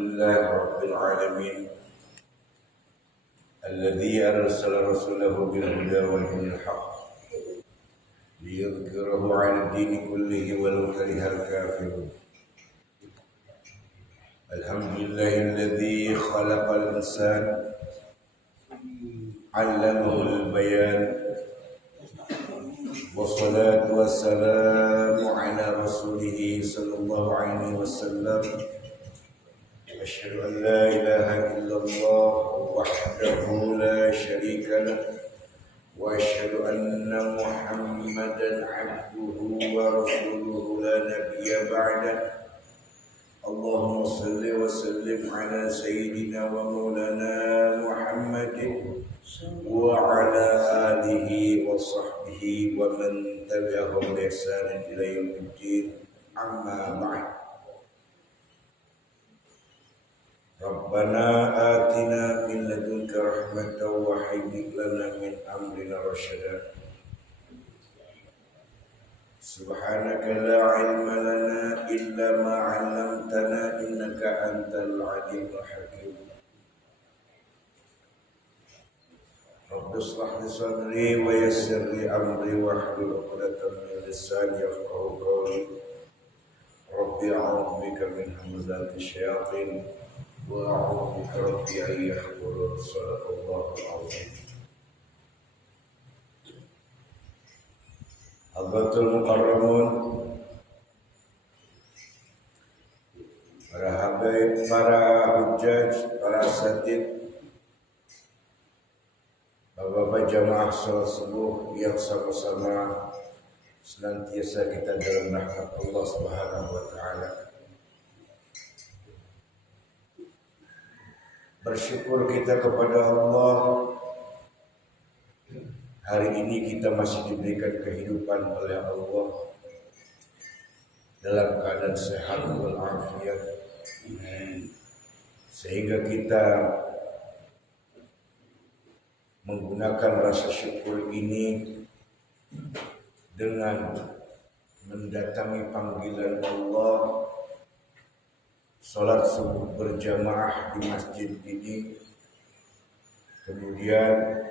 لله رب العالمين الذي أرسل رسوله بالهدى ودين الحق ليظهره على الدين كله ولو كره الكافرون. الحمد لله الذي خلق الإنسان علمه البيان والصلاة والسلام على رسوله صلى الله عليه وسلم. أشهد أن لا إله إلا الله وحده لا شريك له وأشهد أن محمدا عبده ورسوله لا نبي بعده. اللهم صل وسلم على سيدنا ومولانا محمد وعلى آله وصحبه ومن تبعهم بإحسان إلى يوم الدين. أما بعد. ربنا آتنا من لدنك رحمة وهيئ لنا من أمرنا رشدا. سبحانك لا علم لنا إلا ما علمتنا إنك أنت العليم الحكيم. رب اشرح لي صدري ويسر لي أمري واحلل عقدة من لساني يفقهوا قولي. ربي أعوذ بك من همزات الشياطين وأعوذ بك ربي أن يحضرون. صدق الله العظيم. Hadratul Mukarramun, para habaib, para hujjaj, para asatid, bapak-bapak jamaah salat subuh yang sama-sama senantiasa kita dalam rahmat Allah Subhanahu wa taala. Bersyukur kita kepada Allah, hari ini kita masih diberikan kehidupan oleh Allah dalam keadaan sehat walafiat, sehingga kita menggunakan rasa syukur ini dengan mendatangi panggilan Allah, salat subuh berjamaah di masjid ini, kemudian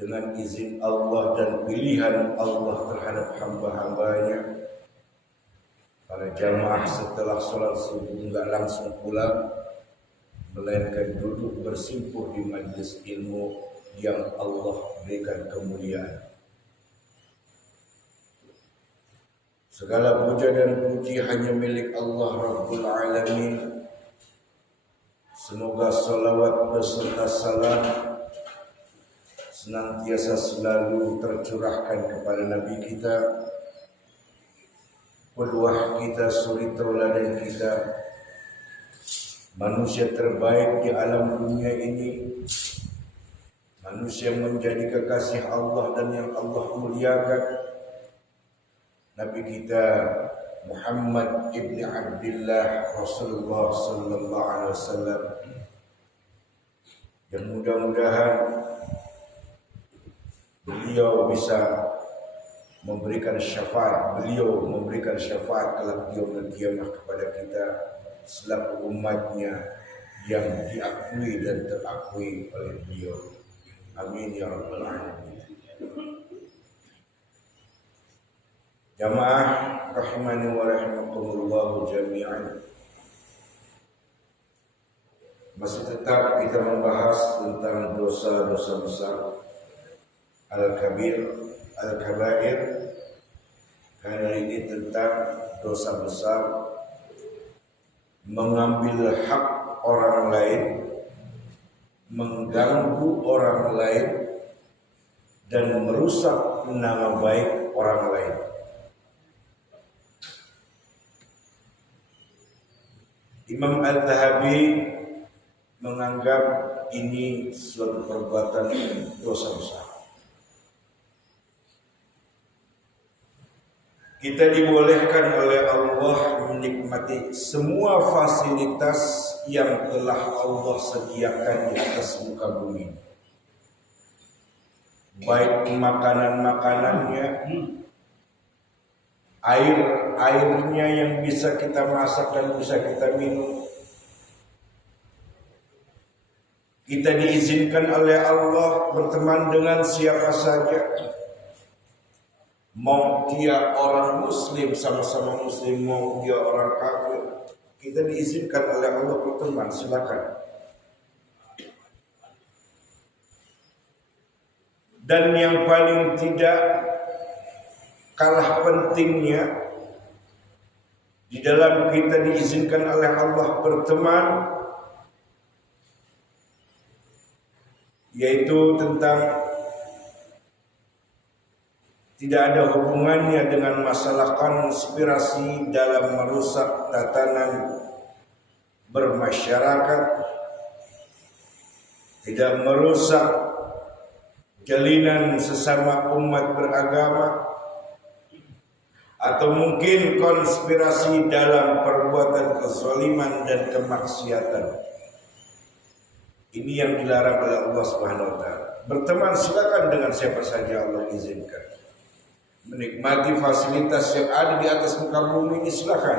dengan izin Allah dan pilihan Allah terhadap hamba-hambanya, para jamaah setelah sholat subuh enggak langsung pulang, melainkan duduk bersimpuh di majlis ilmu yang Allah berikan kemuliaan. Segala puja dan puji hanya milik Allah Rabbul Alamin. Semoga salawat beserta salam senantiasa selalu tercurahkan kepada Nabi kita, qudwah kita, suri tauladan kita, manusia terbaik di alam dunia ini, manusia menjadi kekasih Allah dan yang Allah muliakan, Nabi kita Muhammad ibni Abdullah Rasulullah sallallahu alaihi wasallam, yang mudah-mudahan beliau bisa memberikan syafaat, kelak yaumul qiyamah kepada kita selaku umatnya yang diakui dan terakui oleh beliau. Amin ya rabbal alamin. Jamaah rahimani wa rahimakumullah jami'an. Masih tetap kita membahas tentang dosa-dosa besar, Al-Kabir, Al-Kabair. Kali ini tentang dosa besar, mengambil hak orang lain, mengganggu orang lain, dan merusak nama baik orang lain. Imam Al-Zahabi menganggap ini suatu perbuatan dosa besar. Kita dibolehkan oleh Allah menikmati semua fasilitas yang telah Allah sediakan di atas muka bumi. Baik makanan-makanannya, airnya yang bisa kita masak dan bisa kita minum, Kita diizinkan oleh Allah berteman dengan siapa saja. Mau dia orang muslim, sama-sama muslim, mau dia orang kafir, kita diizinkan oleh Allah berteman, silakan. Dan yang paling tidak kalah pentingnya, di dalam kita diizinkan oleh Allah berteman, yaitu tentang tidak ada hubungannya dengan masalah konspirasi dalam merusak tatanan bermasyarakat, tidak merusak jalinan sesama umat beragama, atau mungkin konspirasi dalam perbuatan kezaliman dan kemaksiatan. Ini yang dilarang oleh Allah Subhanahu wa taala. Berteman silakan dengan siapa saja Allah izinkan. Menikmati fasilitas yang ada di atas muka bumi ini silakan.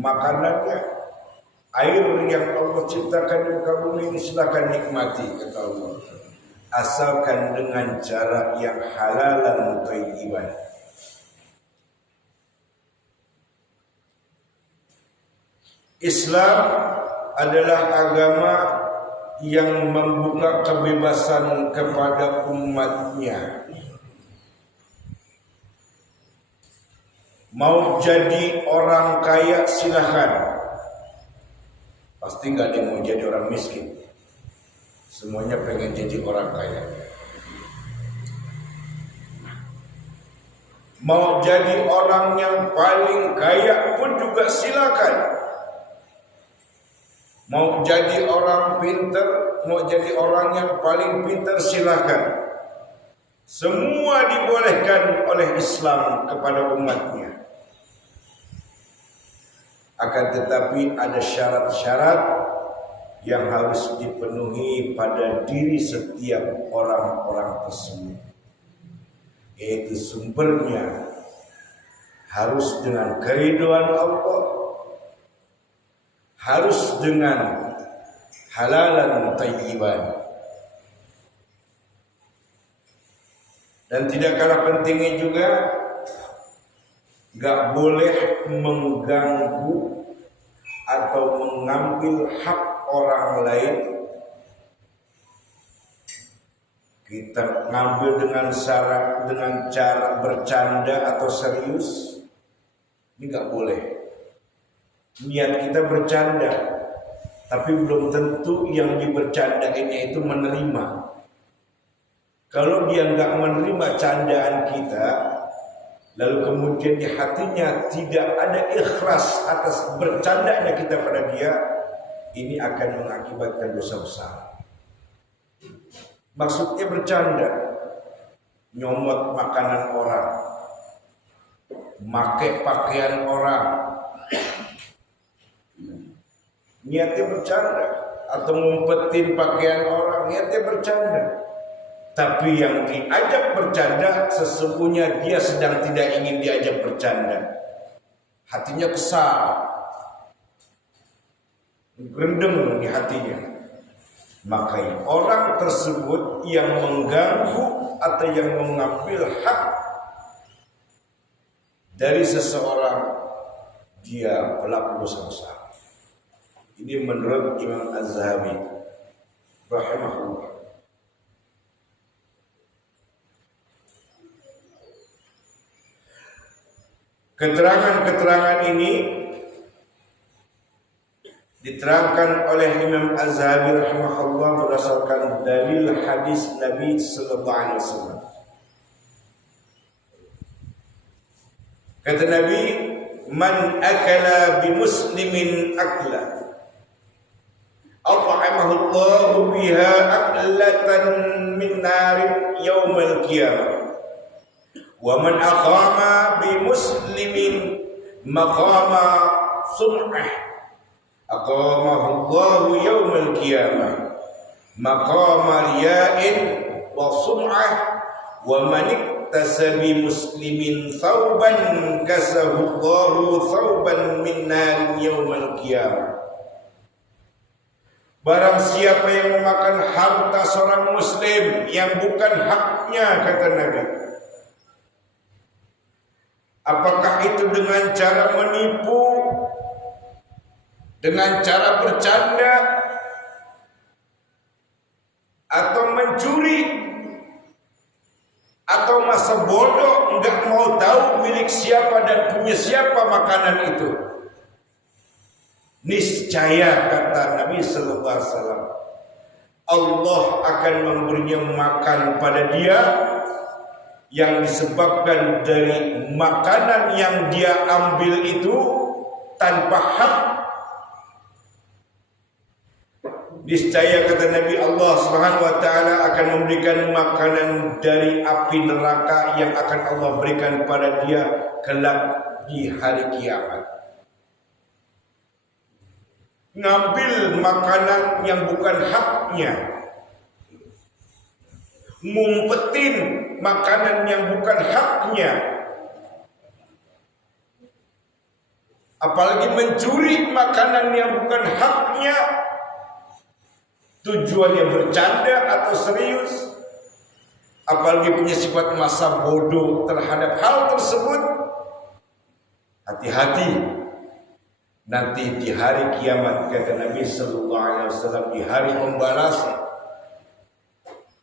Makanannya, air yang Allah ciptakan di muka bumi ini silakan nikmati, kata Allah. Asalkan dengan cara yang halal dan thayyiban. Islam adalah agama yang membuka kebebasan kepada umatnya. Mau jadi orang kaya silahkan. Pasti nggak ada yang mau jadi orang miskin. Semuanya pengen jadi orang kaya. Mau jadi orang yang paling kaya pun juga silakan. Mau jadi orang pintar, mau jadi orang yang paling pintar silakan. Semua dibolehkan oleh Islam kepada umatnya. Akan tetapi ada syarat-syarat yang harus dipenuhi pada diri setiap orang-orang tersebut. Yaitu sumbernya harus dengan keridhaan Allah, harus dengan halalan thayyiban. Dan tidak kalah pentingnya juga, gak boleh mengganggu atau mengambil hak orang lain. Kita ngambil dengan cara bercanda atau serius, ini gak boleh. Niat kita bercanda, tapi belum tentu yang dibercandainnya itu menerima. Kalau dia nggak menerima candaan kita, lalu kemudian di hatinya tidak ada ikhlas atas bercandanya kita pada dia, ini akan mengakibatkan dosa besar. Maksudnya bercanda, nyomot makanan orang, make pakaian orang, niatnya bercanda, atau ngumpetin pakaian orang, niatnya bercanda. Tapi yang diajak bercanda sesungguhnya dia sedang tidak ingin diajak bercanda. Hatinya kesal, gerendeng di hatinya. Maka orang tersebut yang mengganggu atau yang mengambil hak dari seseorang, dia pelaku dosa besar. Ini menurut Imam Az-Zahabi rahimahullah. Keterangan-keterangan ini diterangkan oleh Imam Az-Zahabi rahimahullah berdasarkan dalil hadis Nabi sallallahu alaihi wasallam. Kata Nabi, "Man akala bi muslimin akla at'amahu Allah biha aklatan min narin yaumal qiyamah. Wa man aqama bi muslimin maqama sum'ah aqamahu Allah yaumal qiyamah maqama riya'in wa sum'ah wa man iktasabi muslimin thawban kasahu Allah thawban min narin yaumal qiyamah. Barang siapa yang memakan harta seorang muslim yang bukan haknya, kata Nabi, apakah itu dengan cara menipu, dengan cara bercanda, atau mencuri, atau masa bodoh enggak mau tahu milik siapa dan punya siapa makanan itu, niscaya, kata Nabi sallallahu alaihi wasallam, Allah akan memberinya makan pada dia yang disebabkan dari makanan yang dia ambil itu tanpa hak. Niscaya, kata Nabi, Allah Subhanahu wa taala akan memberikan makanan dari api neraka yang akan Allah berikan pada dia kelak di hari kiamat. Ngambil makanan yang bukan haknya, ngumpetin makanan yang bukan haknya, apalagi mencuri makanan yang bukan haknya, tujuannya bercanda atau serius, apalagi punya sifat masa bodoh terhadap hal tersebut, hati-hati. Nanti di hari kiamat, kata Nabi sallallahu alaihi wasallam, di hari pembalasan,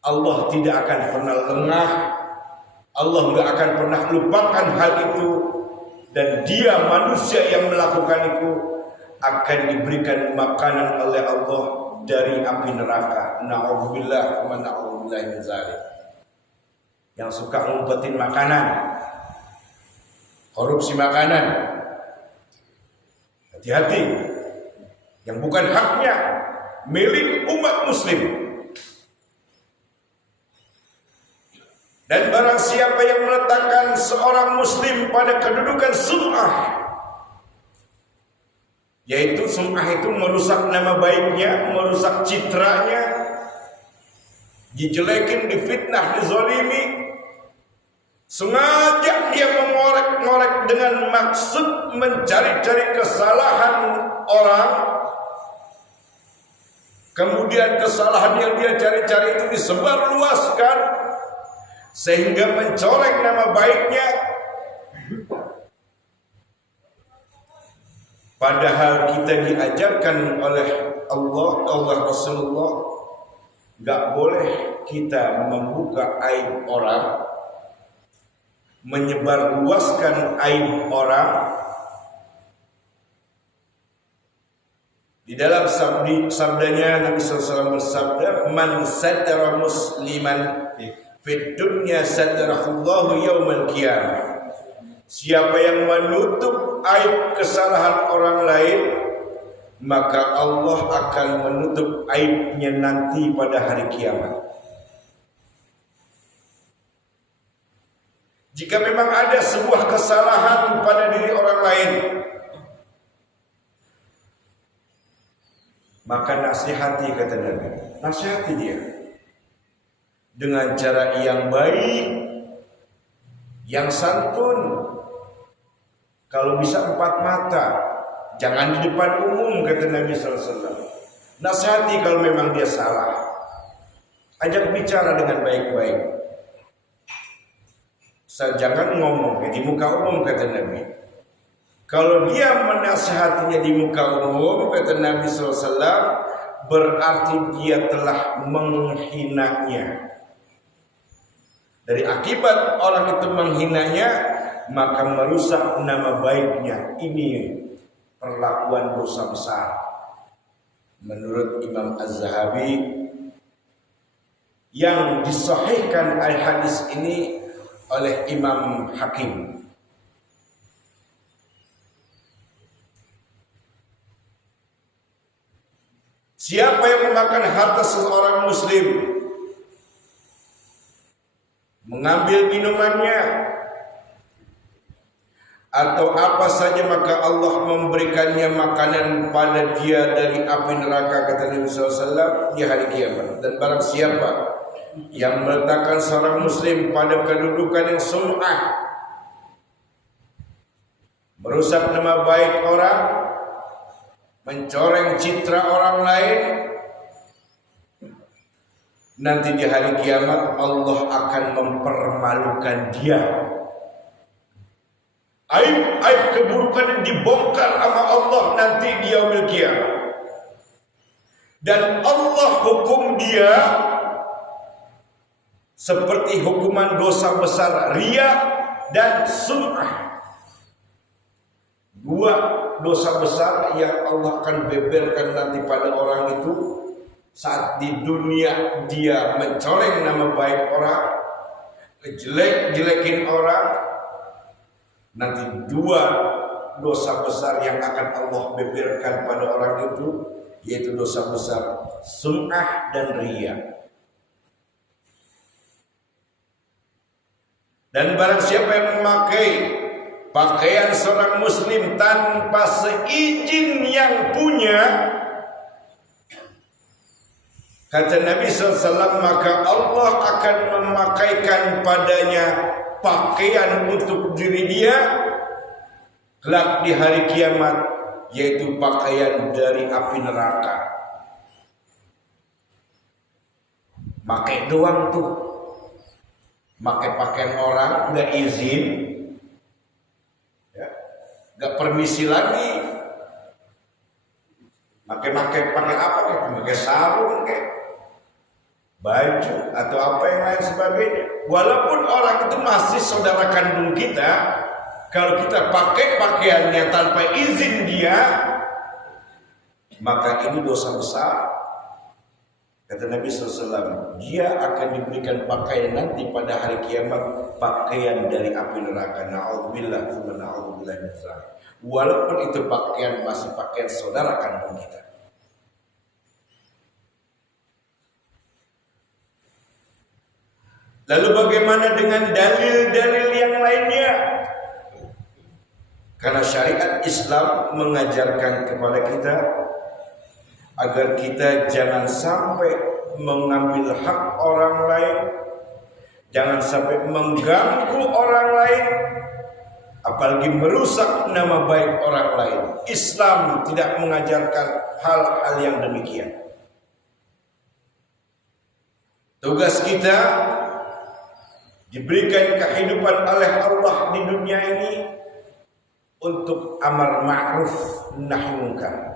Allah tidak akan pernah lengah, Allah tidak akan pernah lupakan hal itu, dan dia manusia yang melakukan itu akan diberikan makanan oleh Allah dari api neraka. Na'udzubillah wa na'udzubillah min dzalik. Yang suka ngumpetin makanan, korupsi makanan, hati-hati, yang bukan haknya, milik umat muslim. Dan barang siapa yang meletakkan seorang muslim pada kedudukan sum'ah, yaitu sum'ah itu merusak nama baiknya, merusak citranya, dijelekin, difitnah, dizalimi, sengaja dia mengorek-ngorek dengan maksud mencari-cari kesalahan orang, kemudian kesalahan yang dia cari-cari itu disebarluaskan sehingga mencoreng nama baiknya. Padahal kita diajarkan oleh Allah Rasulullah, gak boleh kita membuka aib orang, menyebarluaskan aib orang. Di dalam sabdanya Nabi SAW bersabda, man satara musliman fid dunya satarahullahu yaumal qiyamah. Siapa yang menutup aib kesalahan orang lain, maka Allah akan menutup aibnya nanti pada hari kiamat. Jika memang ada sebuah kesalahan pada diri orang lain, maka nasihati, kata Nabi, nasihati dia dengan cara yang baik, yang santun. Kalau bisa 4 mata, jangan di depan umum, kata Nabi SAW. Nasihati kalau memang dia salah, ajak bicara dengan baik-baik. Jangan ngomong di muka umum, kata Nabi. Kalau dia menasihatinya di muka umum, kata Nabi SAW, berarti dia telah menghinanya. Dari akibat orang itu menghinanya, maka merusak nama baiknya. Ini perlakuan dosa besar. Menurut Imam Az-Zahabi, yang disahihkan hadis ini oleh Imam Hakim. Siapa yang memakan harta seorang muslim, mengambil minumannya atau apa saja, maka Allah memberikannya makanan pada dia dari api neraka, kata Nabi SAW, di hari kiamat. Dan barang siapa yang meletakkan seorang muslim pada kedudukan yang sum'ah, merusak nama baik orang, mencoreng citra orang lain, nanti di hari kiamat Allah akan mempermalukan dia. Aib keburukan yang dibongkar sama Allah nanti di yaumil kiamat. Dan Allah hukum dia seperti hukuman dosa besar riya dan sum'ah. Dua dosa besar yang Allah akan beberkan nanti pada orang itu saat di dunia dia mencoreng nama baik orang, jelek-jelekin orang. Nanti dua dosa besar yang akan Allah beberkan pada orang itu, yaitu dosa besar sum'ah dan riya. Dan barang siapa yang memakai pakaian seorang muslim tanpa seizin yang punya, kata Nabi SAW, maka Allah akan memakaikan padanya pakaian untuk diri dia kelak di hari kiamat, yaitu pakaian dari api neraka. Pakai doang tuh, pakai pakaian orang nggak izin, ya, nggak permisi lagi. Pakai apa? Pakai sarung, kayak baju atau apa yang lain sebagainya. Walaupun orang itu masih saudara kandung kita, kalau kita pakai pakaiannya tanpa izin dia, maka ini dosa besar. Kata Nabi SAW, dia akan diberikan pakaian nanti pada hari kiamat, pakaian dari api neraka. Na'udzubillah, na'udzubillah min dzalik. Walaupun itu pakaian masih pakaian saudara kandung kita. Lalu bagaimana dengan dalil-dalil yang lainnya? Karena syariat Islam mengajarkan kepada kita agar kita jangan sampai mengambil hak orang lain, jangan sampai mengganggu orang lain, apalagi merusak nama baik orang lain. Islam tidak mengajarkan hal-hal yang demikian. Tugas kita diberikan kehidupan oleh Allah di dunia ini untuk amar ma'ruf nahi munkar.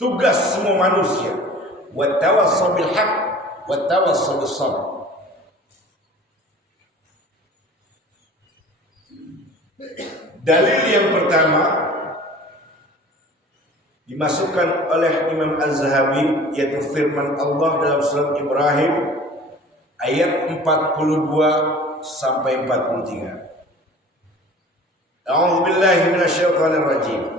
Tugas semua manusia, wa tawassaw bil haqq wa tawassaw bis sabr. Dalil yang pertama dimasukkan oleh Imam Az-Zahabi, yaitu firman Allah dalam surat Ibrahim ayat 42 sampai 43. A'udzu billahi minasyaitonir rajim.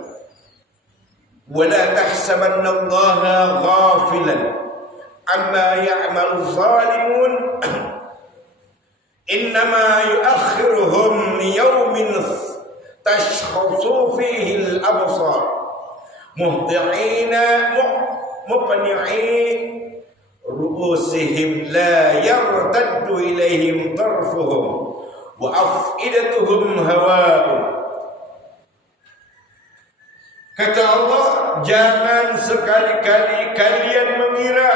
Wa la tahsabannallaha ghafilan amma ya'malu zalimun innama yu'akhiruhum liyawmin tashkhasu fihi al-absar muhti'ina muqni'in ru'usihim la yartaddu ilaihim tarfuhum wa af'idatuhum hawa'un. Kata Allah, jangan sekali-kali kalian mengira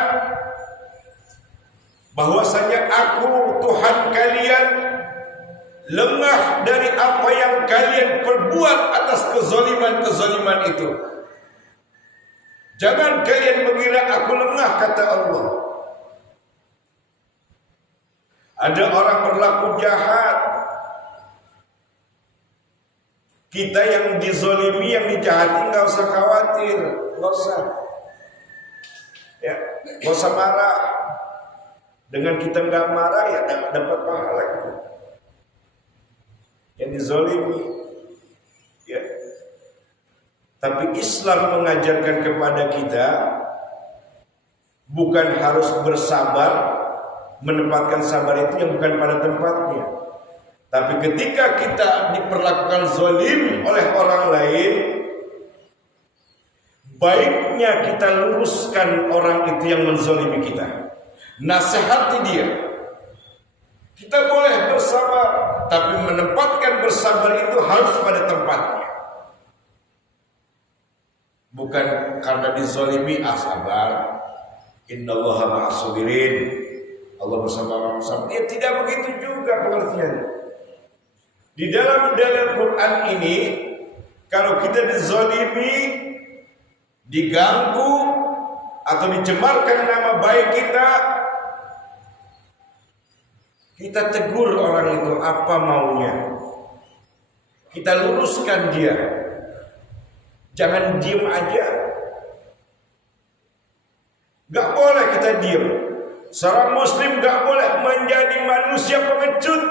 bahwasanya aku Tuhan kalian lengah dari apa yang kalian perbuat atas kezaliman-kezaliman itu. Jangan kalian mengira aku lengah, kata Allah. Ada orang berlaku jahat, kita yang dizolimi, yang dijahati, nggak usah khawatir, nggak usah, ya, nggak usah marah. Dengan kita nggak marah, ya dapat pahala itu. Yang dizolimi, ya. Tapi Islam mengajarkan kepada kita bukan harus bersabar, menempatkan sabar itu yang bukan pada tempatnya. Tapi ketika kita diperlakukan zalim oleh orang lain, baiknya kita luruskan orang itu yang menzalimi kita, nasihati dia. Kita boleh bersabar, tapi menempatkan bersabar itu harus pada tempatnya. Bukan karena dizalimi sabar, Innallaha ma'as sabirin. Allah bersama orang sabar. Ya tidak begitu juga pengertiannya. Di dalam dalil Quran ini, kalau kita dizalimi, diganggu atau dicemarkan nama baik kita tegur orang itu apa maunya. Kita luruskan dia. Jangan diem aja. Gak boleh kita diem. Seorang muslim gak boleh menjadi manusia pengecut.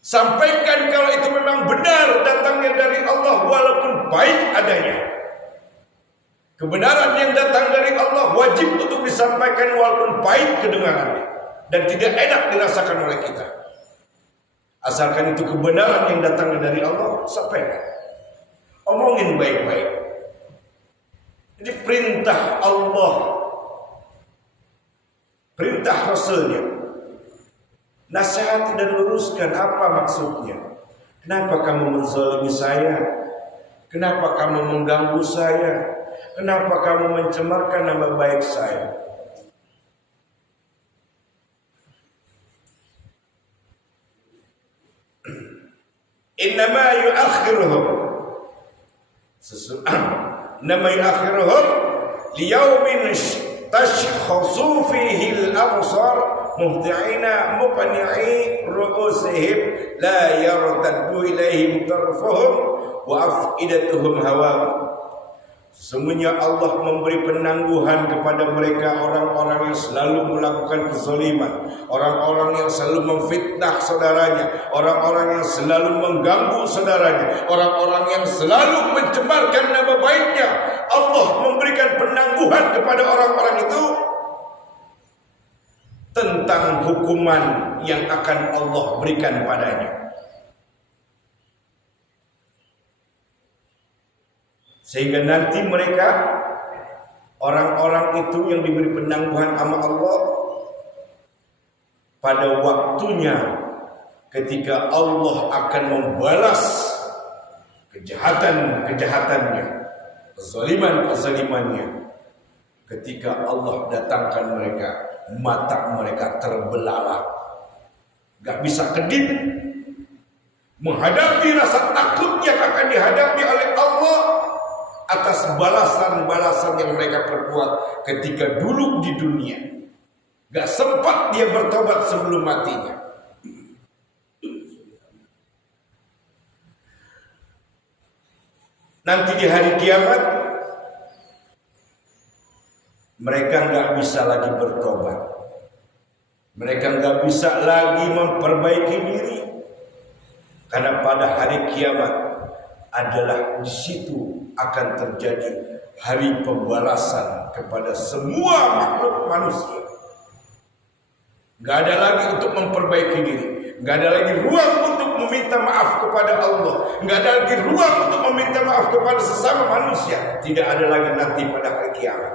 Sampaikan kalau itu memang benar datangnya dari Allah walaupun baik adanya. Kebenaran yang datang dari Allah wajib untuk disampaikan walaupun pahit kedengarannya dan tidak enak dirasakan oleh kita. Asalkan itu kebenaran yang datang dari Allah, sampaikan. Omongin baik-baik. Ini perintah Allah, perintah Rasulnya. Nasihati dan luruskan apa maksudnya. Kenapa kamu menzalimi saya? Kenapa kamu mengganggu saya? Kenapa kamu mencemarkan nama baik saya? Innama yu'akhiruhum Innama yu'akhiruhum liyaumin tashkhasu fihi al-absar muhti'ina muqni'i ru'usihim la yartaddu ilaihim tarfuhum wa af'idatuhum hawa. Sesungguhnya Allah memberi penangguhan kepada mereka orang-orang yang selalu melakukan kezaliman, orang-orang yang selalu memfitnah saudaranya, orang-orang yang selalu mengganggu saudaranya, orang-orang yang selalu mencemarkan nama baiknya. Allah memberikan penangguhan kepada orang-orang itu tentang hukuman yang akan Allah berikan padanya. Sehingga nanti mereka, orang-orang itu yang diberi penangguhan sama Allah, pada waktunya ketika Allah akan membalas kejahatan-kejahatannya, kezaliman-kezalimannya, ketika Allah datangkan mereka, mata mereka terbelalak, gak bisa kedip menghadapi rasa takut yang akan dihadapi oleh Allah atas balasan-balasan yang mereka perbuat ketika dulu di dunia. Gak sempat dia bertobat sebelum matinya. Nanti di hari kiamat mereka gak bisa lagi bertobat. Mereka gak bisa lagi memperbaiki diri. Karena pada hari kiamat adalah di situ akan terjadi hari pembalasan kepada semua makhluk manusia. Gak ada lagi untuk memperbaiki diri. Gak ada lagi ruang untuk meminta maaf kepada Allah. Gak ada lagi ruang untuk meminta maaf kepada sesama manusia. Tidak ada lagi nanti pada hari kiamat.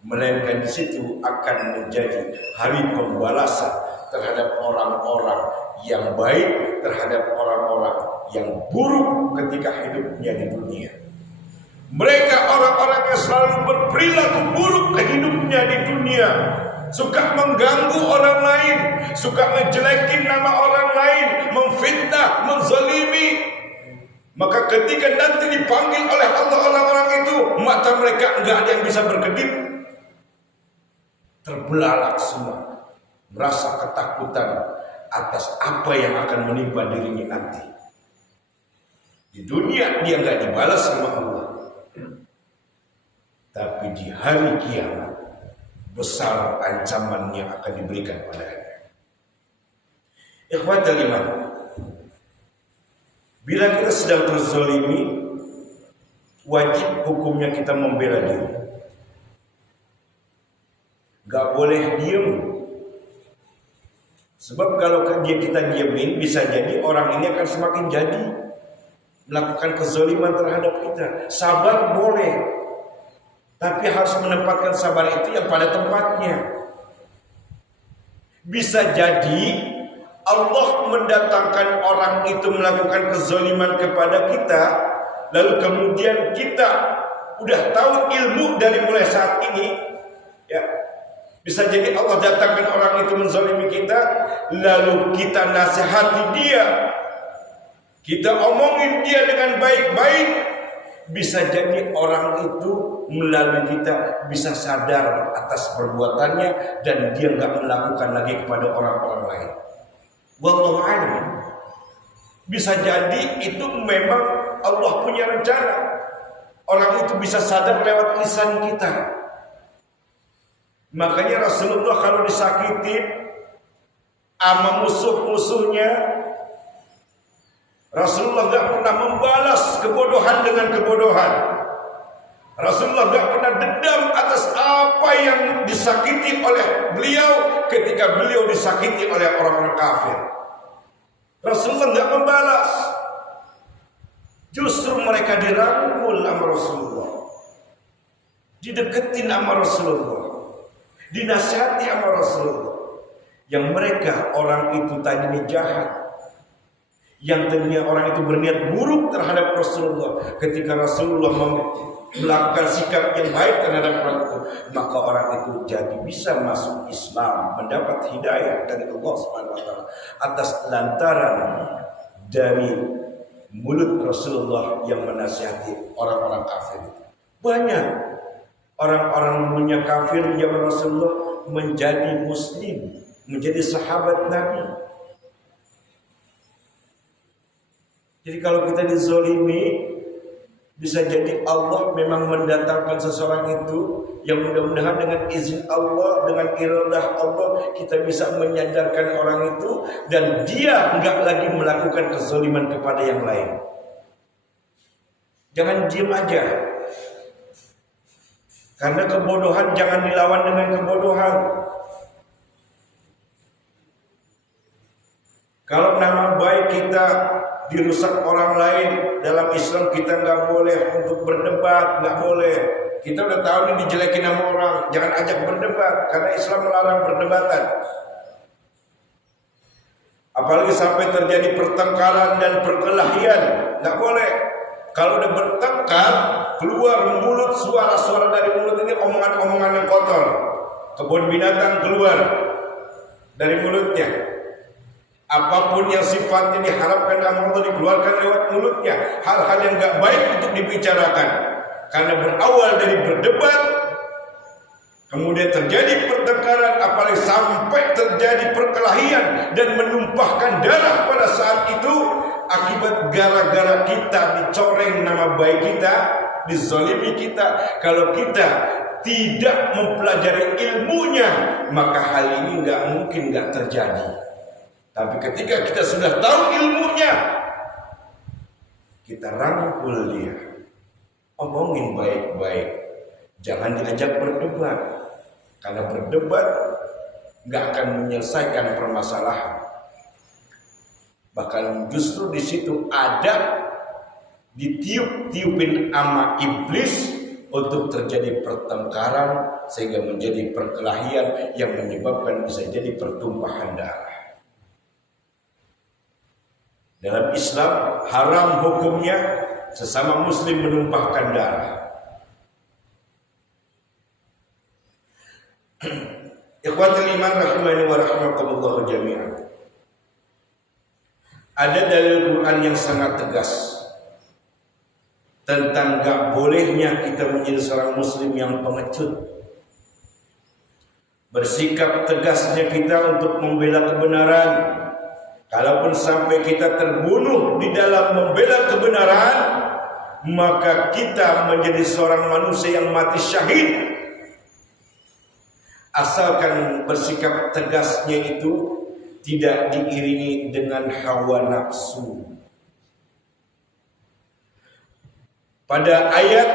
Melainkan di situ akan menjadi hari pembalasan terhadap orang-orang yang baik, terhadap orang-orang yang buruk ketika hidupnya di dunia. Mereka orang-orang yang selalu berperilaku buruk ke hidupnya di dunia, suka mengganggu orang lain, suka ngejelekin nama orang lain, memfitnah, menzalimi. Maka ketika nanti dipanggil oleh Allah orang-orang itu, mata mereka enggak ada yang bisa berkedip, terbelalak semua, merasa ketakutan atas apa yang akan menimpa dirinya nanti. Di dunia dia enggak dibalas sama Allah. Tapi di hari kiamat besar ancaman yang akan diberikan padanya. Ikhwatul iman, bila kita sedang terzalimi, wajib hukumnya kita membela diri. Gak boleh diem. Sebab kalau kita diemin, bisa jadi orang ini akan semakin jadi melakukan kezaliman terhadap kita. Sabar boleh, tapi harus menempatkan sabar itu yang pada tempatnya. Bisa jadi Allah mendatangkan orang itu melakukan kezaliman kepada kita, lalu kemudian kita udah tahu ilmu dari mulai saat ini, ya bisa jadi Allah datangkan orang itu menzalimi kita, lalu kita nasihati dia, kita omongin dia dengan baik-baik, bisa jadi orang itu melalui kita bisa sadar atas perbuatannya dan dia nggak melakukan lagi kepada orang-orang lain. Wallahu a'lam. Bisa jadi itu memang Allah punya rencana. Orang itu bisa sadar lewat lisan kita. Makanya Rasulullah kalau disakitin sama musuh-musuhnya, Rasulullah gak pernah membalas kebodohan dengan kebodohan. Rasulullah gak pernah dendam atas apa yang disakiti oleh beliau ketika beliau disakiti oleh orang-orang kafir. Rasulullah gak membalas. Justru mereka dirangkul sama Rasulullah, dideketin sama Rasulullah, dinasihati sama Rasulullah. Yang mereka orang itu tadinya jahat, yang tadinya orang itu berniat buruk terhadap Rasulullah, ketika Rasulullah melakukan sikap yang baik terhadap orang itu, maka orang itu jadi bisa masuk Islam, mendapat hidayah dari Allah Subhanahu wa taala atas lantaran dari mulut Rasulullah yang menasihati orang-orang kafir. Banyak orang-orang dulunya kafir di zaman Rasulullah menjadi muslim, menjadi sahabat Nabi. Jadi kalau kita dizolimi, bisa jadi Allah memang mendatangkan seseorang itu yang mudah-mudahan dengan izin Allah, dengan iradah Allah, kita bisa menyadarkan orang itu dan dia enggak lagi melakukan kezaliman kepada yang lain. Jangan diam aja. Karena kebodohan jangan dilawan dengan kebodohan. Kalau nama baik kita dirusak orang lain, dalam Islam kita nggak boleh untuk berdebat, nggak boleh. Kita udah tahu nih dijelekin sama orang, jangan ajak berdebat karena Islam melarang perdebatan. Apalagi sampai terjadi pertengkaran dan perkelahian, nggak boleh. Kalau udah bertengkar, keluar mulut suara-suara dari mulut ini omongan-omongan yang kotor. Kebun binatang keluar dari mulutnya. Apapun yang sifatnya diharapkan Allah dikeluarkan lewat mulutnya. Hal-hal yang gak baik untuk dibicarakan. Karena berawal dari berdebat, kemudian terjadi pertengkaran, apalagi sampai terjadi perkelahian dan menumpahkan darah pada saat itu, akibat gara-gara kita dicoreng nama baik kita, dizalimi kita. Kalau kita tidak mempelajari ilmunya, maka hal ini gak mungkin gak terjadi. Tapi ketika kita sudah tahu ilmunya, kita rangkul dia, omongin baik-baik, jangan diajak berdebat, karena berdebat nggak akan menyelesaikan permasalahan. Bahkan justru di situ ada ditiup-tiupin ama iblis untuk terjadi pertengkaran sehingga menjadi perkelahian yang menyebabkan bisa jadi pertumpahan darah. Dalam Islam haram hukumnya sesama muslim menumpahkan darah. Ikhwatul iman rahimani wa rahimakumullah jami'an. Ada dalil Quran yang sangat tegas tentang gak bolehnya kita menjadi seorang muslim yang pengecut. Bersikap tegasnya kita untuk membela kebenaran. Kalaupun sampai kita terbunuh di dalam membela kebenaran, maka kita menjadi seorang manusia yang mati syahid. Asalkan bersikap tegasnya itu tidak diiringi dengan hawa nafsu. Pada ayat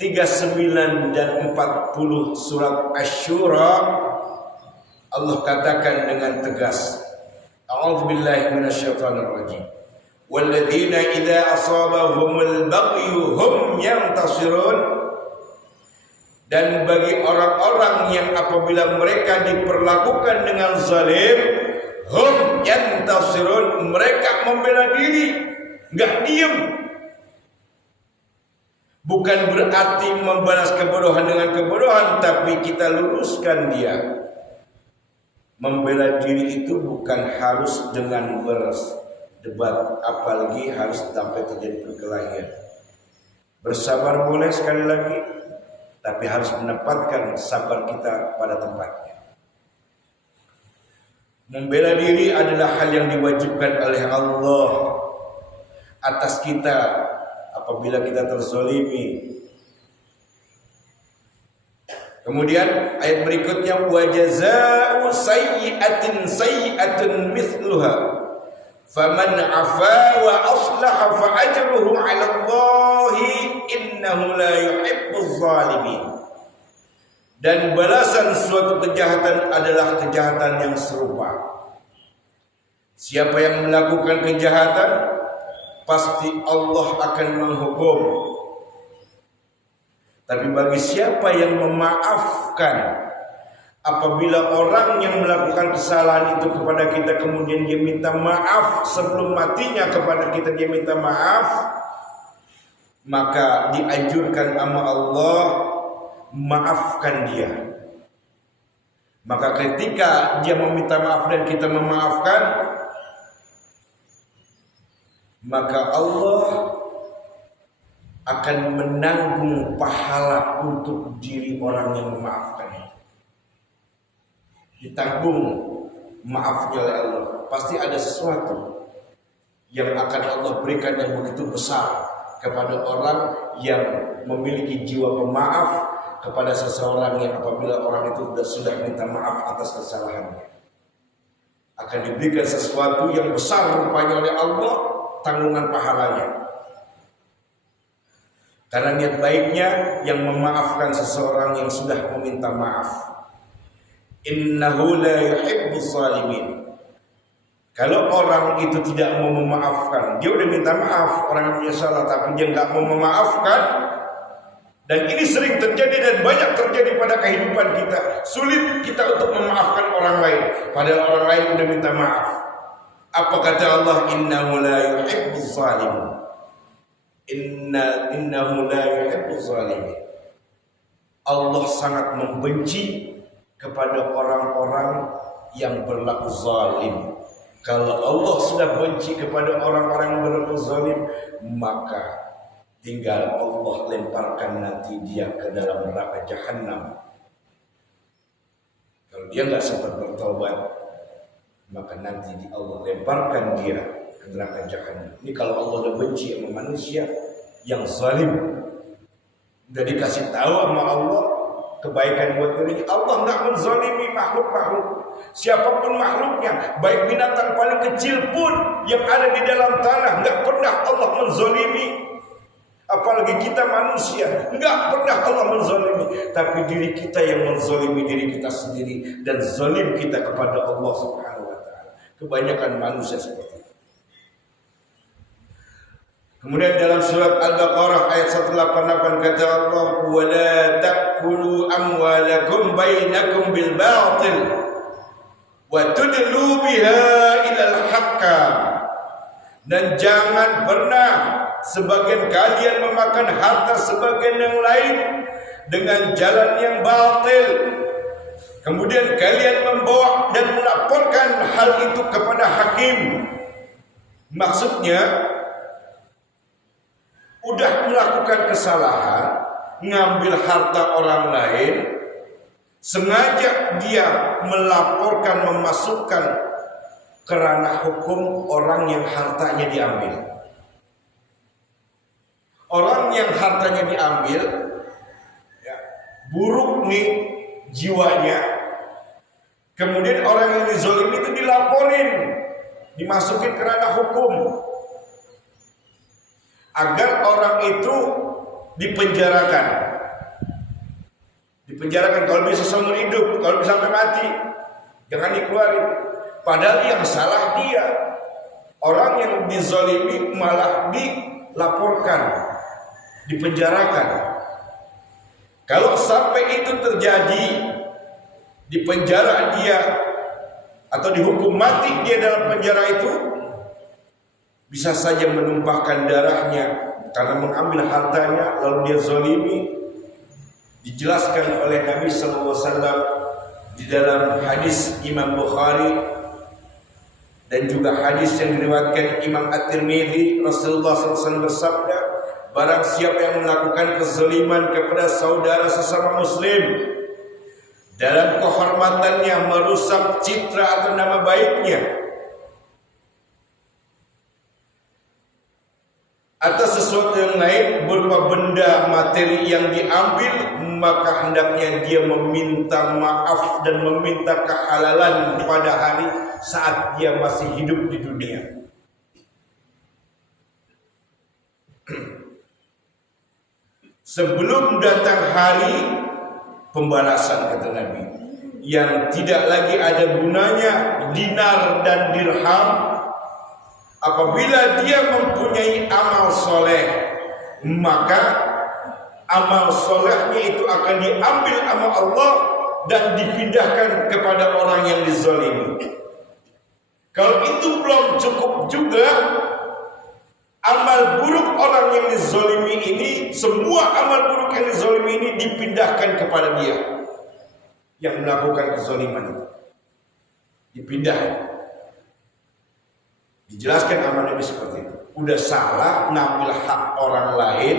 39 dan 40 surat Asy-Syura, Allah katakan dengan tegas, A'udzu billahi minasyaitonir rajim. Walladzina idza asabahumul baghyu hum yantasirun. Dan bagi orang-orang yang apabila mereka diperlakukan dengan zalim, hum yantasirun, mereka membela diri, enggak diam. Bukan berarti membalas kebodohan dengan kebodohan, tapi kita luruskan dia. Membela diri itu bukan harus dengan berdebat, apalagi harus sampai terjadi perkelahian. Bersabar boleh sekali lagi, tapi harus menempatkan sabar kita pada tempatnya. Membela diri adalah hal yang diwajibkan oleh Allah atas kita apabila kita terzalimi. Kemudian ayat berikutnya, wa jazaa'u sayyi'atin sayyi'atun mithluha faman 'afa wa aslaha fa ajruhu 'ala Allahi innahu la yuhibbuz zalimin. Dan balasan suatu kejahatan adalah kejahatan yang serupa. Siapa yang melakukan kejahatan, pasti Allah akan menghukum. Tapi bagi siapa yang memaafkan apabila orang yang melakukan kesalahan itu kepada kita kemudian dia minta maaf sebelum matinya kepada kita, dia minta maaf, maka dianjurkan sama Allah maafkan dia. Maka ketika dia meminta maaf dan kita memaafkan, maka Allah akan menanggung pahala untuk diri orang yang memaafkan itu. Ditanggung maafnya oleh Allah. Pasti ada sesuatu yang akan Allah berikan yang begitu besar kepada orang yang memiliki jiwa pemaaf kepada seseorang yang apabila orang itu sudah minta maaf atas kesalahannya. Akan diberikan sesuatu yang besar rupanya oleh Allah, tanggungan pahalanya. Karena niat baiknya yang memaafkan seseorang yang sudah meminta maaf. Innahu la yuhibbuz zalimin. Kalau orang itu tidak mau memaafkan, dia udah minta maaf, orang yang punya salah tapi dia nggak mau memaafkan, dan ini sering terjadi dan banyak terjadi pada kehidupan kita. Sulit kita untuk memaafkan orang lain, padahal orang lain udah minta maaf. Apa kata Allah? Innahu la yuhibbuz zalimin. Innahu la yuhibbuz zalimin. Allah sangat membenci kepada orang-orang yang berlaku zalim. Kalau Allah sudah benci kepada orang-orang yang berlaku zalim, maka tinggal Allah lemparkan nanti dia ke dalam neraka jahanam. Kalau dia nggak sempat bertobat, maka nanti Allah lemparkan dia ke neraka jahanam. Ini kalau Allah udah benci sama manusia yang zalim, udah dikasih tahu sama Allah kebaikan buat dirinya. Allah nggak menzalimi makhluk-makhluk, siapapun makhluknya, baik binatang paling kecil pun yang ada di dalam tanah, nggak pernah Allah menzalimi. Apalagi kita manusia, nggak pernah Allah menzalimi. Tapi diri kita yang menzalimi diri kita sendiri, dan zalim kita kepada Allah Subhanahu wa ta'ala. Kebanyakan manusia seperti itu. Kemudian dalam surat Al-Baqarah ayat 188 kata Allah, wa la ta'kulu amwalakum bainakum bil batil wa tudlu biha ilal haqqam. Dan jangan pernah sebagian kalian memakan harta sebagian yang lain dengan jalan yang batil, kemudian kalian membawa dan melaporkan hal itu kepada hakim. Maksudnya udah melakukan kesalahan, ngambil harta orang lain, sengaja dia melaporkan, memasukkan ke ranah hukum orang yang hartanya diambil. Orang yang hartanya diambil, ya, buruk nih jiwanya, kemudian orang yang dizalimi itu dilaporin, dimasukin ke ranah hukum, agar orang itu dipenjarakan. Dipenjarakan kalau bisa seumur hidup, kalau bisa sampai mati, jangan dikeluarin. Padahal yang salah dia. Orang yang dizalimi malah dilaporkan, dipenjarakan. Kalau sampai itu terjadi, dipenjara dia atau dihukum mati dia dalam penjara itu, bisa saja menumpahkan darahnya karena mengambil hartanya lalu dia zalimi. Dijelaskan oleh Nabi sallallahu alaihi wasallam di dalam hadis Imam Bukhari dan juga hadis yang diriwayatkan Imam At-Tirmidzi, Rasulullah sallallahu alaihi wasallam bersabda, barang siapa yang melakukan kezaliman kepada saudara sesama muslim dalam kehormatannya, merusak citra atau nama baiknya, atau sesuatu yang lain berupa benda materi yang diambil, maka hendaknya dia meminta maaf dan meminta kehalalan pada hari saat dia masih hidup di dunia. Sebelum datang hari pembalasan, kata Nabi, yang tidak lagi ada gunanya dinar dan dirham, apabila dia mempunyai amal soleh, maka amal solehnya itu akan diambil sama Allah dan dipindahkan kepada orang yang dizalimi. Kalau itu belum cukup juga, amal buruk orang yang dizalimi ini, semua amal buruk yang dizalimi ini dipindahkan kepada dia yang melakukan kezaliman itu. Dipindahkan. Dijelaskan sama Nabi seperti itu. Udah salah ngambil hak orang lain,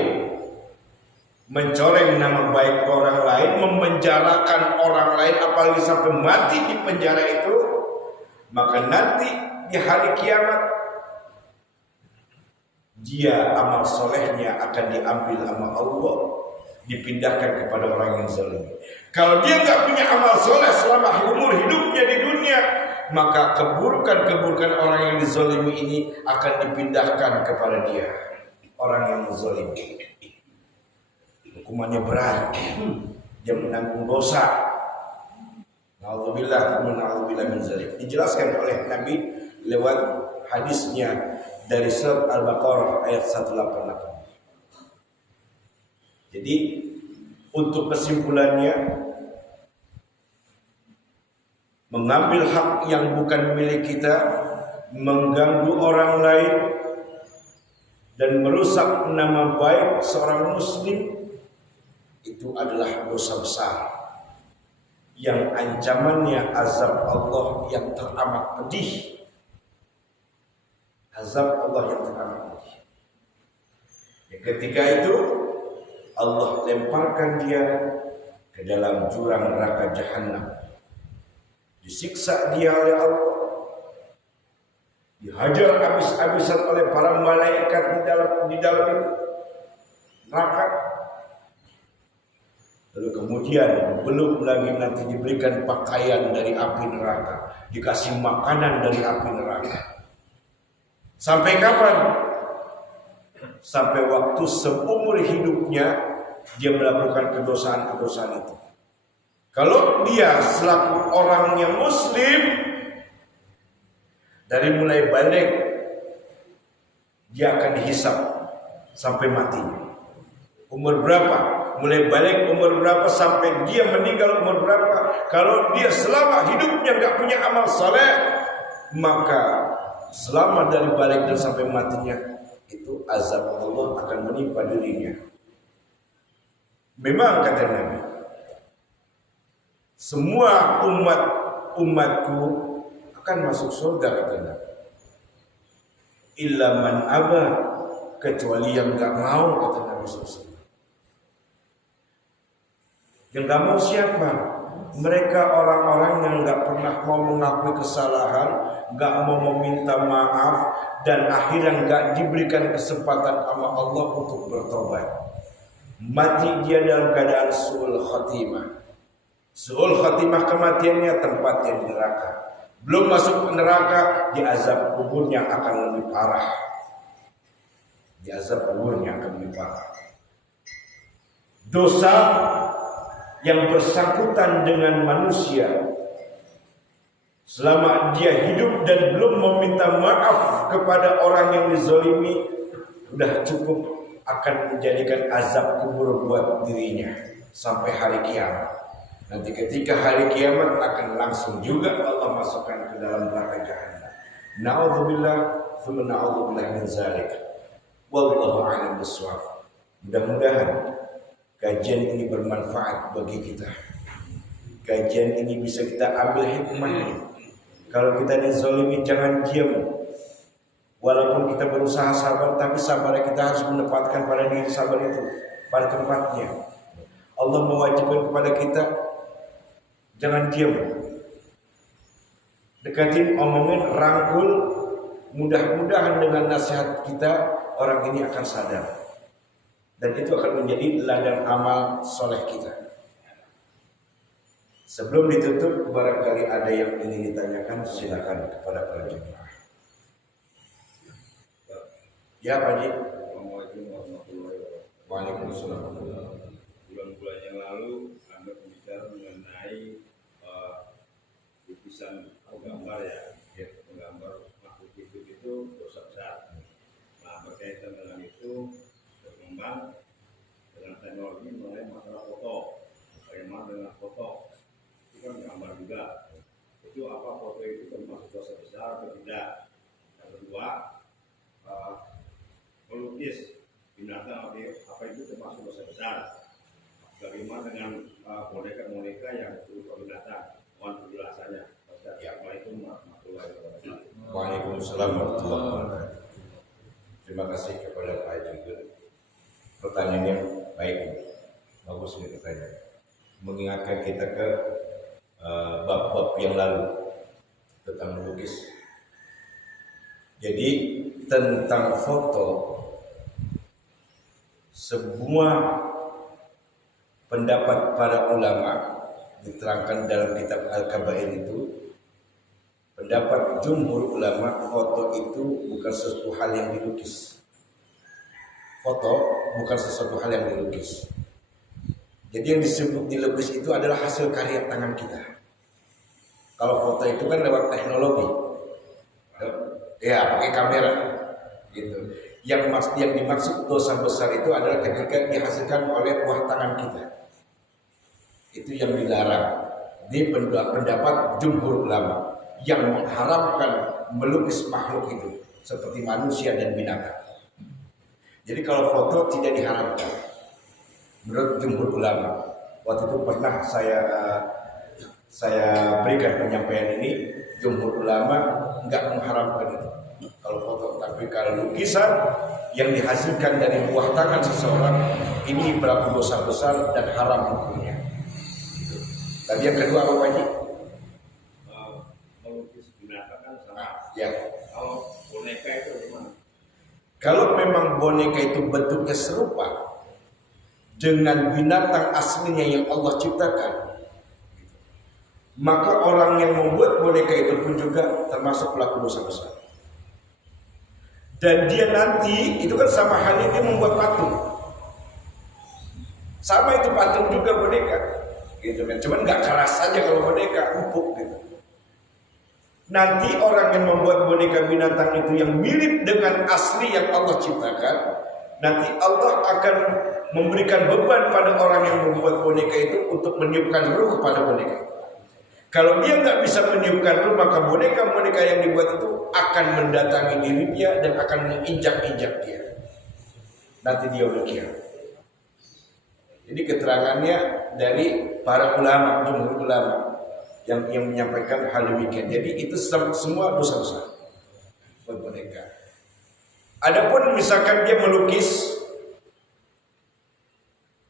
mencoreng nama baik orang lain, memenjarakan orang lain, apalagi sampai mati di penjara itu, maka nanti di hari kiamat dia amal solehnya akan diambil sama Allah, dipindahkan kepada orang yang zalim. Kalau dia nggak punya amal soleh selama umur hidupnya di dunia, maka keburukan-keburukan orang yang dizalimi ini akan dipindahkan kepada dia, orang yang zalimi. Hukumannya berat, dia menanggung dosa. Na'udzubillah min dzalik. Dijelaskan oleh Nabi lewat hadisnya dari surat Al-Baqarah ayat 188. Jadi untuk kesimpulannya, mengambil hak yang bukan milik kita, mengganggu orang lain, dan merusak nama baik seorang muslim, itu adalah dosa besar yang ancamannya azab Allah yang teramat pedih. Azab Allah yang teramat pedih. Ya, ketika itu Allah lemparkan dia ke dalam jurang neraka jahanam. Disiksa dia oleh Allah, dihajar habis-habisan oleh para malaikat di dalam itu neraka. Lalu kemudian belum lagi nanti diberikan pakaian dari api neraka, dikasih makanan dari api neraka. Sampai kapan? Sampai waktu seumur hidupnya dia melakukan kedosaan-kedosaan itu. Kalau dia selaku orang yang muslim, dari mulai balik dia akan dihisab sampai matinya. Umur berapa? Mulai balik umur berapa sampai dia meninggal umur berapa? Kalau dia selama hidupnya nggak punya amal saleh, maka selama dari balik dan sampai matinya itu azab Allah akan menimpa dirinya. Memang kata Nabi, semua umatku akan masuk surga, kata Nabi. Illa man aba, kecuali yang nggak mau, kata Nabi SAW. Yang nggak mau siapa? Mereka orang-orang yang nggak pernah mau mengakui kesalahan, nggak mau meminta maaf, dan akhirnya nggak diberikan kesempatan sama Allah untuk bertobat. Mati dia dalam keadaan su'ul khatimah. Su'ul khatimah, kematiannya tempatnya di neraka. Belum masuk ke neraka, di azab kuburnya akan lebih parah. Di azab kuburnya akan lebih parah. Dosa yang bersangkutan dengan manusia selama dia hidup dan belum meminta maaf kepada orang yang dizalimi, sudah cukup akan menjadikan azab kubur buat dirinya sampai hari kiamat. Nanti ketika hari kiamat akan langsung juga Allah masukkan ke dalam neraka jahanam. Na'udzubillah, tsumma na'udzubillah min dzalik. Wallahu a'lam bishawab. Mudah-mudahan kajian ini bermanfaat bagi kita. Kajian ini bisa kita ambil hikmahnya. Kalau kita dizalimi jangan diam. Walaupun kita berusaha sabar, tapi sabar kita harus menempatkan pada diri sabar itu pada tempatnya. Allah mewajibkan kepada kita jangan diam. Dekatin, omongin, rangkul. Mudah-mudahan dengan nasihat kita orang ini akan sadar. Dan itu akan menjadi ladang amal soleh kita. Sebelum ditutup, barangkali ada yang ingin ditanyakan, silakan kepada para jemaah. Ya Pak Haji. Assalamualaikum warahmatullahi wabarakatuh. Waalaikumsalam. Bulan-bulan yang lalu Anda berbicara mengenai lukisan atau gambar ya, menggambar makhluk hidup itu dosa besar. Nah, berkaitan dengan itu berkembang dengan teknologi mengenai masalah foto. Bagaimana dengan foto? Itu kan gambar juga. Itu apa foto itu termasuk dosa besar atau tidak? Yang kedua, melukis binatang apa itu termasuk dosa besar. Bagaimana dengan boneka-boneka yang berupa binatang? Mohon penjelasannya. Assalamualaikum warahmatullahi wabarakatuh. Waalaikumsalam warahmatullahi wabarakatuh. Terima kasih kepada Pak Haji. Pertanyaannya baik, bagus ini pertanyaan. Mengingatkan kita ke bab-bab yang lalu tentang melukis. Jadi tentang foto, semua pendapat para ulama diterangkan dalam kitab Al-Kabair itu, pendapat jumhur ulama, foto itu bukan sesuatu hal yang dilukis. Foto bukan sesuatu hal yang dilukis. Jadi yang disebut dilukis itu adalah hasil karya tangan kita. Kalau foto itu kan lewat teknologi, ya pakai kamera, gitu. Yang dimaksud dosa besar itu adalah ketika dihasilkan oleh buah tangan kita. Itu yang dilarang. Di pendapat jumhur ulama yang mengharamkan melukis makhluk hidup seperti manusia dan binatang. Jadi kalau foto tidak diharamkan menurut jumhur ulama. Waktu itu pernah saya berikan penyampaian ini, jumhur ulama enggak mengharamkan itu kalau foto, tapi kalau lukisan yang dihasilkan dari buah tangan seseorang ini berlaku dosa besar dan haram hukumnya. Tadi yang kedua apa Pak Haji? Melukis binatang kan sama. Ya. Kalau boneka itu gimana? Kalau memang boneka itu bentuknya serupa dengan binatang aslinya yang Allah ciptakan, maka orang yang membuat boneka itu pun juga termasuk pelaku dosa besar. Dan dia nanti itu kan sama halnya dia membuat patung. Sama itu patung juga boneka, gitu kan. Cuman nggak keras saja kalau boneka, empuk gitu. Nanti orang yang membuat boneka binatang itu yang mirip dengan asli yang Allah ciptakan, nanti Allah akan memberikan beban pada orang yang membuat boneka itu untuk meniupkan ruh kepada boneka itu. Kalau dia nggak bisa meniupkan ruh, maka boneka-boneka yang dibuat itu akan mendatangi dirinya dan akan menginjak-injak dia. Nanti dia udah kiamat. Jadi keterangannya dari para ulama, jumhur ulama yang menyampaikan hal demikian. Jadi itu semua dosa besar buat boneka. Adapun misalkan dia melukis,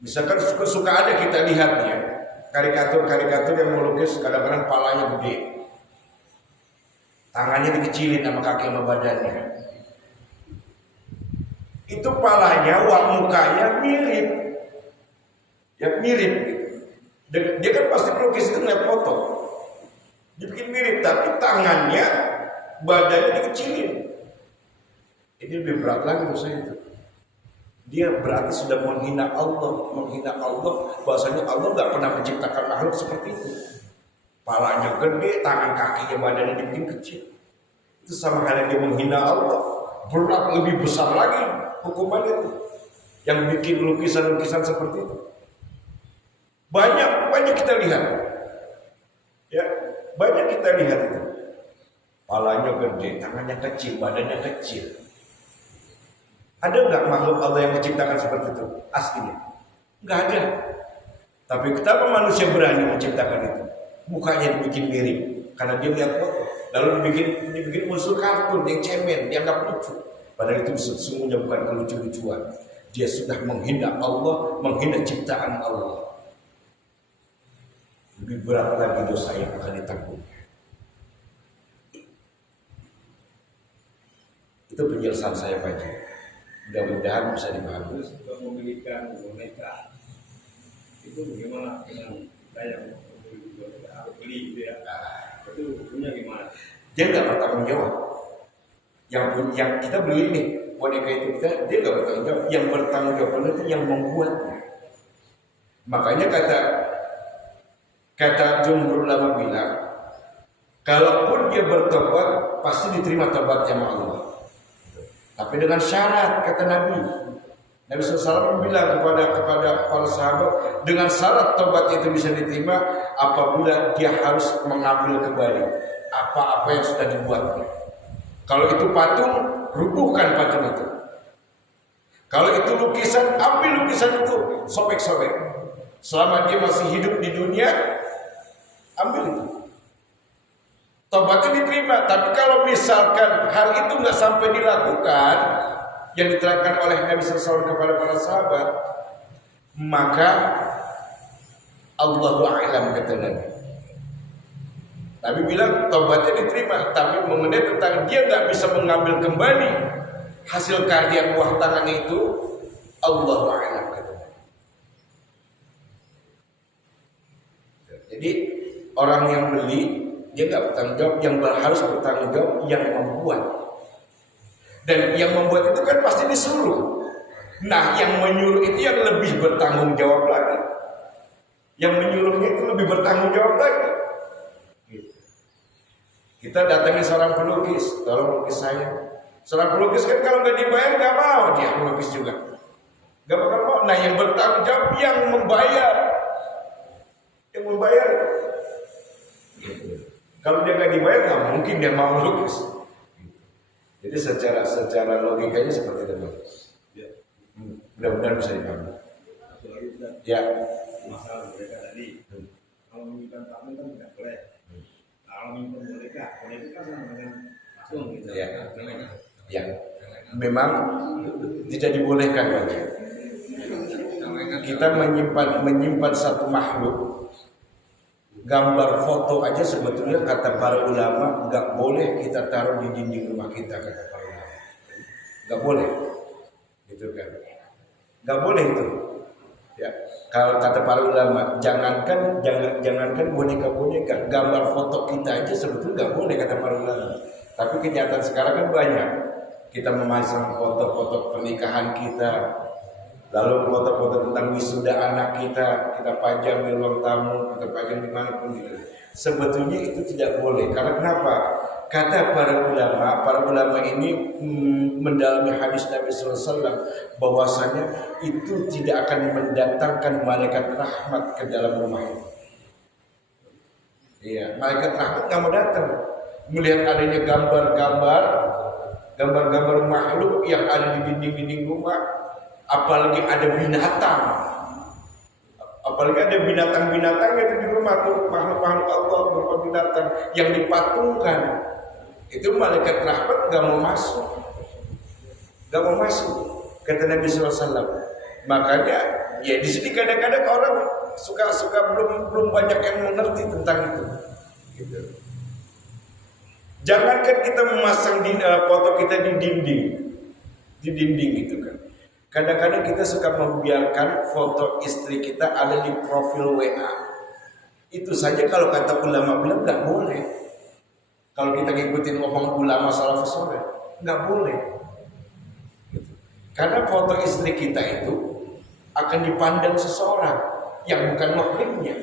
misalkan suka ada kita lihatnya karikatur-karikatur yang melukis kadang-kadang palanya gede, tangannya dikecilin sama kaki sama badannya. Itu palanya, mukanya mirip, ya mirip gitu. Dia kan pasti melukis itu ngeliat foto, dibikin mirip, tapi tangannya, badannya dikecilin. Ini lebih berat lagi dosa itu. Dia berarti sudah menghina Allah, bahwasanya Allah nggak pernah menciptakan makhluk seperti itu. Palanya gede, tangan kakinya badannya dibikin kecil. Itu sama halnya dia menghina Allah. Berat, lebih besar lagi hukuman itu. Yang bikin lukisan-lukisan seperti itu. Banyak kita lihat. Ya, banyak kita lihat itu. Palanya gede, tangannya kecil, badannya kecil. Ada nggak makhluk Allah yang menciptakan seperti itu? Aslinya nggak ada. Tapi kenapa manusia berani menciptakan itu? Mukanya dibikin mirip karena dia lihat foto, lalu dibikin unsur kartun yang cemen, dianggap lucu. Padahal itu sesungguhnya bukan kelucu-lucuan. Dia sudah menghina Allah, menghina ciptaan Allah. Lebih berat lagi dosa yang akan ditanggung. Itu penjelasan saya pagi. Mudah-mudahan bisa dipahami. Terus kepemilikan boneka itu bagaimana dengan kita yang memiliki boneka atau beli gitu ya? Itu hukumnya gimana? Dia nggak bertanggung jawab. Yang kita beli nih boneka itu dia nggak bertanggung jawab. Yang bertanggung jawab itu yang membuatnya. Makanya kata jumhur ulama bilang, kalaupun dia bertobat pasti diterima tobatnya sama Allah. Tapi dengan syarat, kata Nabi SAW bilang kepada para sahabat, dengan syarat tobat itu bisa diterima apabila dia harus mengambil kembali apa-apa yang sudah dibuatnya. Kalau itu patung, rubuhkan patung itu. Kalau itu lukisan, ambil lukisan itu, sobek-sobek. Selama dia masih hidup di dunia, ambil itu. Tobatnya diterima. Tapi kalau misalkan hal itu nggak sampai dilakukan, yang diterangkan oleh Nabi SAW kepada para sahabat, maka Allahu a'lam kata Nabi. Nabi bilang tobatnya diterima, tapi mengenai tentang dia nggak bisa mengambil kembali hasil karya buah tangan itu, Allahu a'lam kata Nabi. Jadi orang yang beli dia nggak bertanggung jawab, yang harus bertanggung jawab yang membuat. Dan yang membuat itu kan pasti disuruh. Nah, yang menyuruh itu yang lebih bertanggung jawab lagi. Yang menyuruhnya itu lebih bertanggung jawab lagi. Kita datangi seorang pelukis, tolong lukis saya. Seorang pelukis kan kalau nggak dibayar nggak mau dia melukis juga. Nggak bakal mau. Nah, yang bertanggung jawab yang membayar. Yang membayar. Kalau dia nggak dibayar, nggak mungkin dia mau melukis. Jadi secara logikanya seperti itu. Ya. Mudah-mudahan bisa dipahami. Satu lagi kita Ya. masalah mereka tadi. Kalau menyimpan patung kan tidak boleh. Kalau menyimpan boneka kan sama dengan patung gitu. Ya. Ya. Memang tidak dibolehkan lagi. Kita menyimpan satu makhluk. Gambar foto aja sebetulnya kata para ulama nggak boleh kita taruh di dinding rumah kita, kata para ulama. Nggak boleh, gitu kan? Nggak boleh itu. Ya, kalau kata para ulama, jangankan boneka, gambar foto kita aja sebetulnya nggak boleh kata para ulama. Tapi kenyataan sekarang kan banyak. Kita memasang foto-foto pernikahan kita. Lalu foto-foto tentang wisuda anak kita pajang di ruang tamu, kita pajang dimanapun gitu. Sebetulnya itu tidak boleh. Karena kenapa? Kata para ulama ini mendalami hadis Nabi SAW bahwasanya itu tidak akan mendatangkan malaikat rahmat ke dalam rumah itu. Iya, malaikat rahmat nggak mau datang. Melihat adanya gambar-gambar makhluk yang ada di dinding-dinding rumah. Apalagi ada binatang itu di rumah tuh, makhluk-makhluk Allah berupa binatang yang dipatungkan, itu malaikat rahmat nggak mau masuk, kata Nabi SAW. Makanya ya di sini kadang-kadang orang suka belum banyak yang mengerti tentang itu. Gitu. Jangankan kita memasang foto kita di dinding gitu kan. Kadang-kadang kita suka membiarkan foto istri kita ada di profil WA. Itu saja kalau kata ulama bilang nggak boleh. Kalau kita ngikutin ngomong ulama salafus saleh, nggak boleh. Gitu. Karena foto istri kita itu akan dipandang seseorang yang bukan mahrimnya,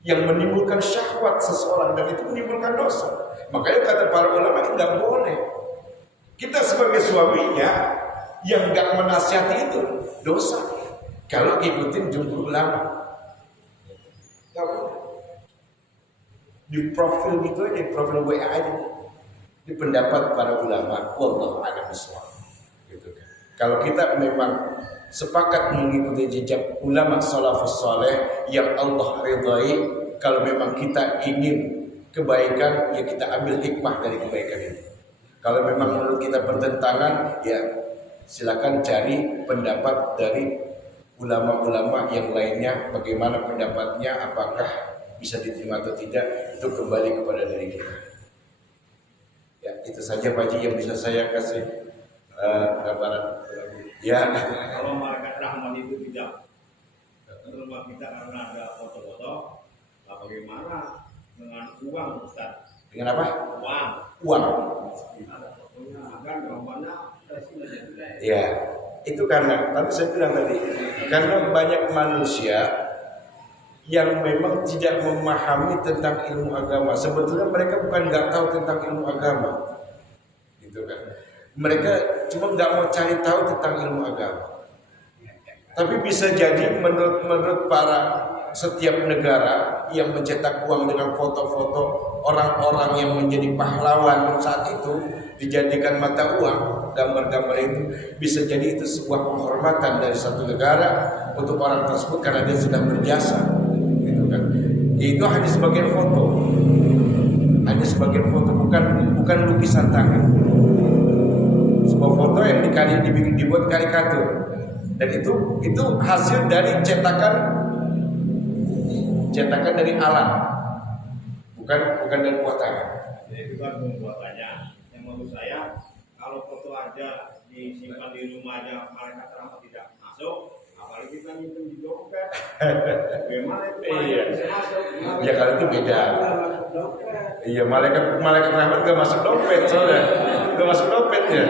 yang menimbulkan syahwat seseorang dan itu menimbulkan dosa. Makanya kata para ulama nggak boleh. Kita sebagai suaminya yang nggak menasihati itu dosa. Kalau ikutin jumhur ulama, nggak boleh. Di profil gitu aja, di profil WA aja. Di pendapat para ulama, wallahu a'lam bishawab. Gitu kan. Kalau kita memang sepakat mengikuti jejak ulama salafus saleh yang Allah ridhai, kalau memang kita ingin kebaikan, ya kita ambil hikmah dari kebaikan itu. Kalau memang menurut kita bertentangan, ya silakan cari pendapat dari ulama-ulama yang lainnya, bagaimana pendapatnya, apakah bisa diterima atau tidak, itu kembali kepada diri kita. Ya, itu saja Pak Haji yang bisa saya kasih gambaran. Ya. Kalau malaikat rahmat itu tidak menerima kita karena ada foto-foto, bagaimana dengan uang, Ustaz? Dengan apa? Uang. Uang. Akan gambarnya Ya, itu karena tadi saya bilang tadi, karena banyak manusia yang memang tidak memahami tentang ilmu agama. Sebetulnya mereka bukan nggak tahu tentang ilmu agama, gitu kan? Mereka cuma nggak mau cari tahu tentang ilmu agama. Tapi bisa jadi menurut para setiap negara yang mencetak uang dengan foto-foto orang-orang yang menjadi pahlawan saat itu dijadikan mata uang, gambar-gambar itu bisa jadi itu sebuah penghormatan dari satu negara untuk orang tersebut karena dia sudah berjasa, gitu kan. Itu hanya sebagai foto, bukan lukisan tangan. Sebuah foto yang dibuat karikatur, dan itu hasil dari cetakan dari alat, bukan dari buah tangan. Itu kan pembuatannya. Yang menurut saya, kalau foto aja disimpan di rumah aja malaikat rahmat tidak masuk, apalagi kita nyimpen di dompet. Bagaimana itu malaikat bisa masuk? Ya kalau itu beda. Iya, malaikat rahmat gak masuk dompet soalnya. Gak masuk dompet ya.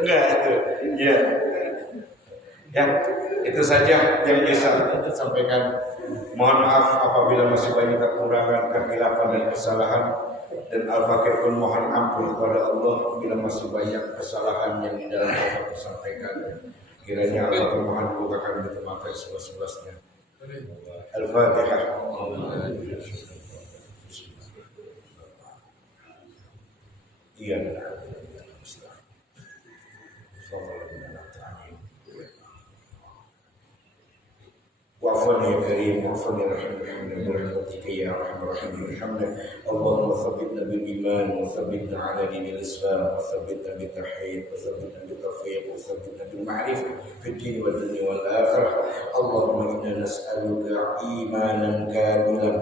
Enggak itu. Ya. Ya, itu saja yang bisa saya sampaikan. Mohon maaf apabila masih banyak kekurangan, kekhilafan dan kesalahan. Dan Al-Fakir pun mohon ampun kepada Allah bila masih banyak kesalahan yang di dalam apa sampaikan. Kiranya Allah mohon bukakan pintu maaf seluas-luasnya. Al-Fatihah. Iya. وعفوا يا كريم وعفوا يا رحيم برحمتك يا ارحم الراحمين ارحمنا اللهم ثبتنا بالايمان وثبتنا على دين الاسلام وثبتنا بالتوحيد وثبتنا بالتوفيق وثبتنا بالمعرفه في الدين والدنيا والاخره اللهم انا نسالك ايمانا كاملا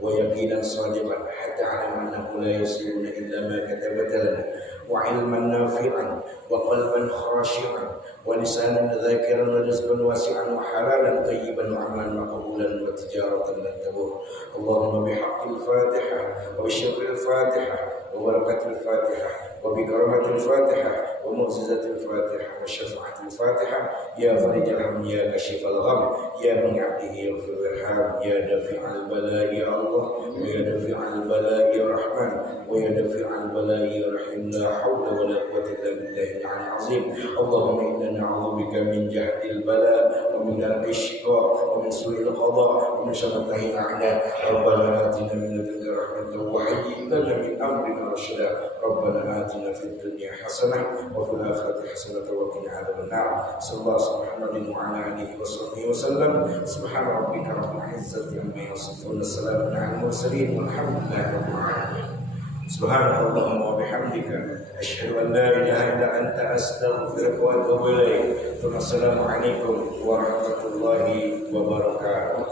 ويقينا صادقا حتى نعلم انه لا يصيرنا الا ما كتبت لنا وعلما نافعا وقلبا خاشعا ولسانا ذاكرا ورزقا واسعا وحلالا طيبا وعملا مقبولا وتجارة لن تبور اللهم بحق الفاتحة وبشر الفاتحة وبركة الفاتحة وبكرامة الفاتحة ومعجزة الفاتحة وشفاعة الفاتحة يا فرج الهم يا كشف الغم يا من عبده يغفر الارحام يا دافع البلاء يا الله ويا دافع البلاء يا رحمن ويا دافع البلاء يا رحيم لا حول ولا قوة إلا بالله العلي العظيم اللهم إنا نعوذ بك من جهد البلاء ومن درك الشقاء ومن سوء القضاء ومن شماتة الأعداء ربنا آتنا من لدنك رحمة وهيئ لنا من أمرنا رشدا ربنا آتنا في الدنيا حسنة وفي الآخرة حسنة وقنا عذاب النار صلى الله على محمد وعلى آله وصحبه وسلم سبحان ربك رب العزة عما يصفون السلام على المرسلين والحمد لله رب العالمين سبحانك اللهم وبحمدك أشهد أن لا إله إلا أنت أستغفرك وأتوب إليك ثم السلام عليكم ورحمة الله وبركاته.